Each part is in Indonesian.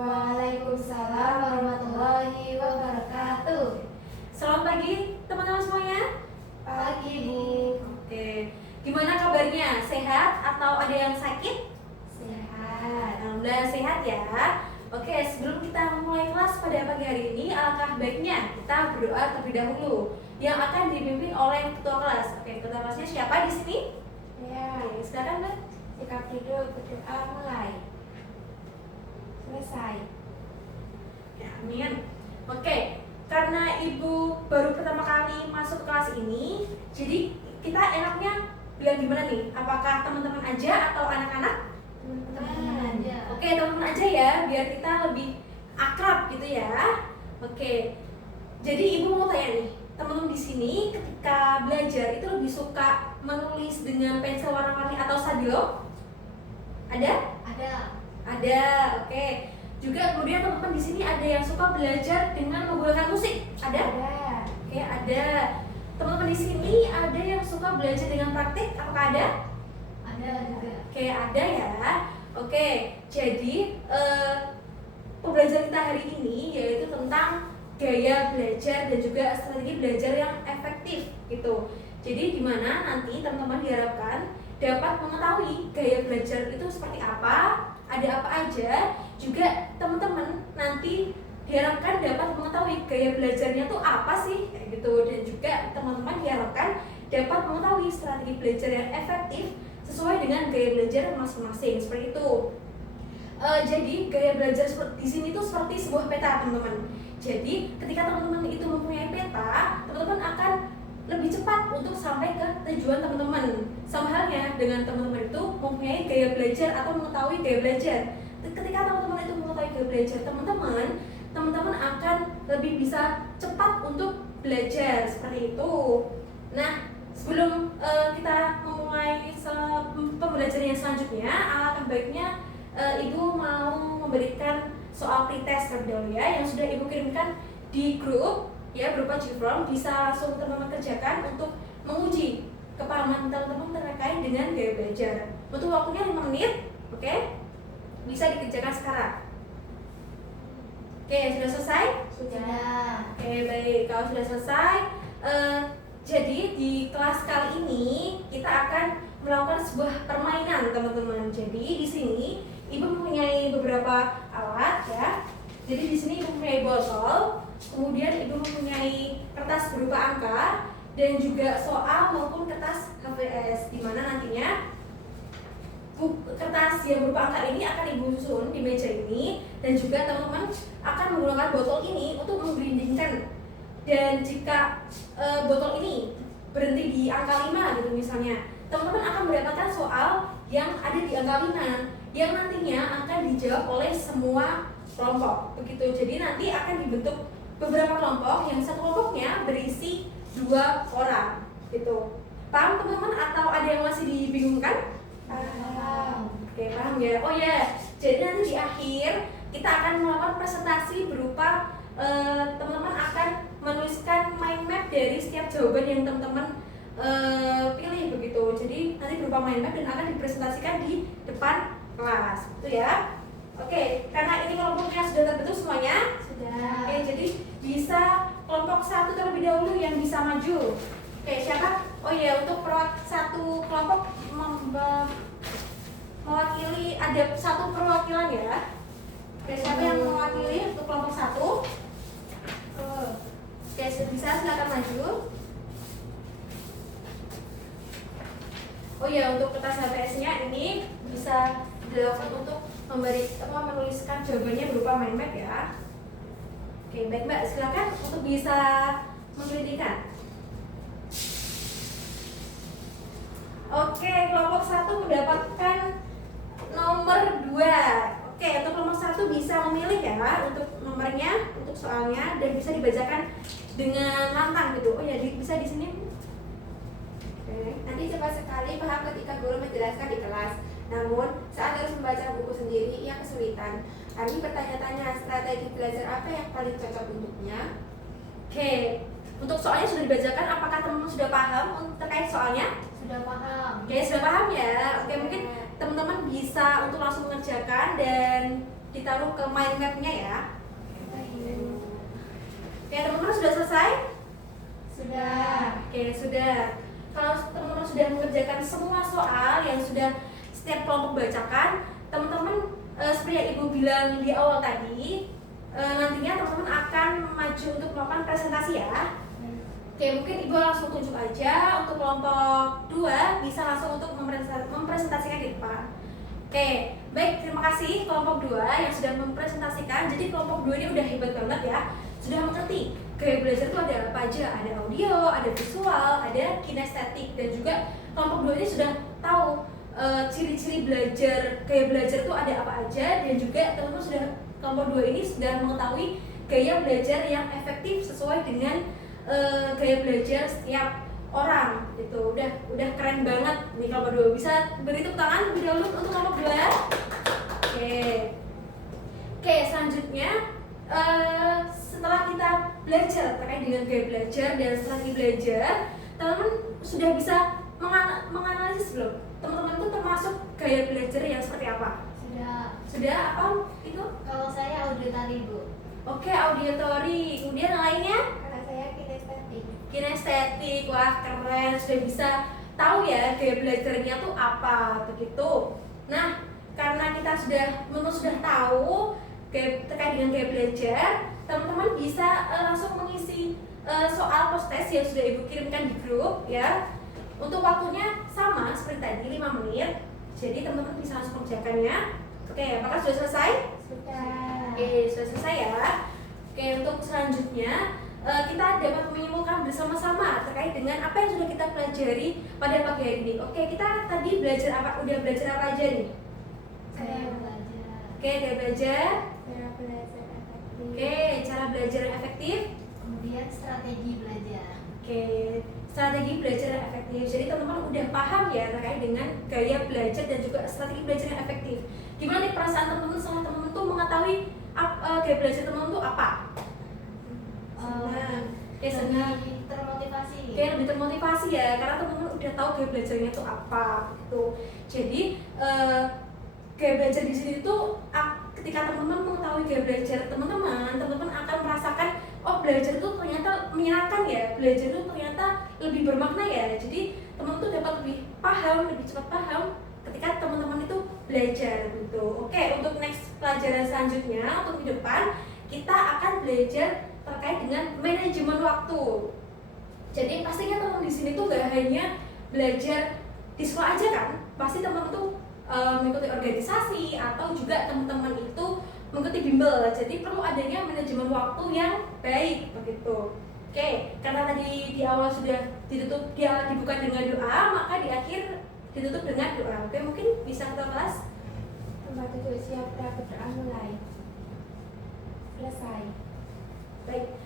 Waalaikumsalam warahmatullahi wabarakatuh. Selamat pagi teman-teman semuanya. Pagi Bu. Oke, gimana kabarnya? Sehat atau ada yang sakit? Sehat. Alhamdulillah sehat ya. Oke, sebelum kita memulai kelas pada pagi hari ini, alangkah baiknya kita berdoa terlebih dahulu yang akan dipimpin oleh ketua kelas. Oke, ketua kelasnya siapa di sini? Ya, Oke, silakan Mbak. sikap duduk, berdoa mulai. Selesai. Ya, amin. Oke, karena Ibu baru pertama kali masuk kelas ini, jadi kita enaknya bilang gimana nih? Apakah teman-teman aja atau anak-anak? Teman-teman aja. Oke, teman-teman aja ya, biar kita lebih akrab gitu ya. Oke, jadi Ibu mau tanya nih, teman-teman di sini ketika belajar itu lebih suka menulis dengan pensil warna-warni atau stabilo? Ada? Ada. Ada, oke. Juga kemudian teman-teman di sini ada yang suka belajar dengan menggunakan musik? Ada? Ada. Oke, ada. Teman-teman di sini ada yang suka belajar dengan praktik? Apakah ada? Ada juga. Oke, ada ya. Oke, jadi pembelajaran kita hari ini yaitu tentang gaya belajar dan juga strategi belajar yang efektif gitu. Jadi gimana nanti teman-teman diharapkan dapat mengetahui gaya belajar itu seperti apa, ada apa aja. Juga teman-teman nanti diharapkan dapat mengetahui gaya belajarnya tuh apa sih kayak gitu. Dan juga teman-teman diharapkan dapat mengetahui strategi belajar yang efektif sesuai dengan gaya belajar masing-masing seperti itu. Jadi gaya belajar di sini tuh seperti sebuah peta teman-teman. Jadi ketika teman-teman itu mempunyai peta, teman-teman akan lebih cepat untuk sampai ke tujuan teman-teman. Sama halnya dengan teman-teman itu mempunyai gaya belajar atau mengetahui gaya belajar. Ketika teman-teman itu mengetahui gaya belajar teman-teman akan lebih bisa cepat untuk belajar seperti itu. Nah, sebelum kita memulai pembelajaran yang selanjutnya, alangkah baiknya Ibu mau memberikan soal pretest terlebih dahulu ya, yang sudah Ibu kirimkan di grup ya berupa G-form. Bisa langsung teman-teman kerjakan untuk menguji kepahaman teman-teman terkait dengan gaya belajar. Butuh waktunya 5 menit, oke? Bisa dikerjakan sekarang. Oke, sudah selesai? Sudah. Oke, baik. Kalau sudah selesai, jadi di kelas kali ini kita akan melakukan sebuah permainan, teman-teman. Jadi di sini Ibu mempunyai beberapa alat ya. Jadi di sini Ibu mempunyai botol, kemudian Ibu mempunyai kertas berupa angka dan juga soal maupun kertas HVS, di mana nantinya kertas yang berupa angka ini akan Ibu susun di meja ini, dan juga teman-teman akan menggunakan botol ini untuk menggelindingkan. Dan jika botol ini berhenti di angka 5 gitu misalnya, teman-teman akan mendapatkan soal yang ada di angka 5 yang nantinya akan dijawab oleh semua kelompok begitu. Jadi nanti akan dibentuk beberapa kelompok yang satu kelompoknya berisi 2 orang gitu. Paham teman-teman atau ada yang masih dibingungkan? Paham. Oke, paham ya. Oh ya, jadi nanti di akhir kita akan melakukan presentasi berupa teman-teman akan menuliskan mind map dari setiap jawaban yang teman-teman pilih begitu. Jadi nanti berupa mind map dan akan dipresentasikan di depan kelas, itu ya. Oke, karena ini kelompoknya sudah terbentuk semuanya. Sudah. Oke, jadi bisa kelompok 1 terlebih dahulu yang bisa maju. Oke, siapa? Oh iya, untuk satu kelompok mewakili, ada satu perwakilan ya. Oke, siapa yang mewakili untuk kelompok 1? Oke, bisa silakan maju. Oh iya, untuk kertas HVS-nya ini bisa dilakukan untuk menuliskan jawabannya berupa mind map ya. Oke, baik Mbak, silakan untuk bisa menggelindingkan. Oke, kelompok 1 mendapatkan nomor 2. Oke, untuk kelompok 1 bisa memilih ya untuk nomornya, untuk soalnya, dan bisa dibacakan dengan lantang gitu. Oh ya, bisa di sini. Oke. Nanti cepat sekali paham ketika guru menjelaskan di kelas. Namun, saat harus membaca buku sendiri, ia kesulitan. Kami bertanya-tanya strategi belajar apa yang paling cocok untuknya. Oke, untuk soalnya sudah dibacakan, apakah teman-teman sudah paham terkait soalnya? Sudah paham. Oke, sudah paham ya. Oke, mungkin teman-teman bisa untuk langsung mengerjakan dan ditaruh ke mind map-nya ya. Oke, teman-teman sudah selesai? Sudah. Oke, sudah. Kalau teman-teman sudah mengerjakan semua soal yang sudah setiap kelompok bacakan, teman-teman seperti yang Ibu bilang di awal tadi, nantinya teman-teman akan maju untuk melakukan presentasi ya. Oke, mungkin Ibu langsung tunjuk aja untuk kelompok 2 bisa langsung untuk mempresentasikan di depan. Oke, baik, terima kasih kelompok 2 yang sudah mempresentasikan. Jadi kelompok 2 ini udah hebat banget ya, sudah mengerti gaya belajar itu ada apa aja, ada audio, ada visual, ada kinestetik, dan juga kelompok 2 ini sudah tahu ciri-ciri belajar, gaya belajar itu ada apa aja, dan juga teman-teman sudah kelompok 2 ini sudah mengetahui gaya belajar yang efektif sesuai dengan gaya belajar setiap orang gitu. Udah keren banget nih kelompok 2. Bisa beri tepuk tangan lebih dahulu untuk kelompok 2. Oke, selanjutnya setelah kita belajar terkait dengan gaya belajar dan strategi belajar, teman-teman sudah bisa menganalisis belum? Teman-teman itu termasuk gaya belajar yang seperti apa? Sudah apa itu? Kalau saya auditory, Bu. Oke, auditory. Kemudian yang lainnya? Karena saya kinestetik. Kinestetik. Wah, keren. Sudah bisa tahu ya gaya belajarnya tuh apa begitu. Nah, karena kita sudah tahu terkait dengan gaya belajar, teman-teman bisa langsung mengisi soal post-test yang sudah Ibu kirimkan di grup ya. Untuk waktunya sama seperti tadi, 5 menit. Jadi teman-teman bisa langsung kerjakannya. Oke, apakah sudah selesai? Sudah. Oke, sudah selesai ya. Oke, untuk selanjutnya kita dapat menyimpulkan bersama-sama terkait dengan apa yang sudah kita pelajari pada pagi hari ini. Oke, kita tadi belajar apa? Udah belajar apa aja nih? Saya belajar. Oke, udah belajar. Cara belajar efektif. Oke, cara belajar yang efektif. Kemudian strategi belajar. Oke, strategi belajar yang efektif. Jadi teman-teman udah paham ya terkait dengan gaya belajar dan juga strategi belajar yang efektif. Gimana nih perasaan teman-teman setelah teman-teman tuh mengetahui gaya belajar teman-teman tuh apa? Senang. Oke, senang. Lebih termotivasi. Oke, lebih termotivasi ya, karena teman-teman udah tahu gaya belajarnya itu apa gitu. Jadi gaya belajar di sini tuh ketika teman-teman mengetahui gaya belajar teman-teman akan merasakan oh belajar itu ternyata menyenangkan ya, belajar itu ternyata lebih bermakna ya. Jadi teman-teman tuh dapat lebih paham, lebih cepat paham ketika teman-teman itu belajar gitu. Oke, untuk next pelajaran selanjutnya untuk di depan kita akan belajar terkait dengan manajemen waktu. Jadi pastinya teman di sini tuh gak hanya belajar di sekolah aja kan, pasti teman-teman tuh mengikuti organisasi atau juga teman-teman itu mengikuti bimbel. Jadi perlu adanya manajemen waktu yang baik begitu. Oke, karena tadi di awal sudah dibuka dengan doa, maka di akhir ditutup dengan doa. Oke, mungkin bisa kita kelas. Tempat duduk siap, berdoa mulai. Selesai. Baik.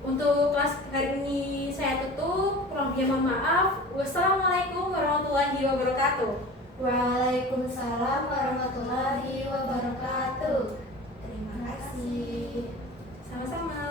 Untuk kelas hari ini saya tutup. Kurang lebihnya mohon maaf. Wassalamualaikum warahmatullahi wabarakatuh. Waalaikumsalam warahmatullahi wabarakatuh. Terima kasih. Sama-sama.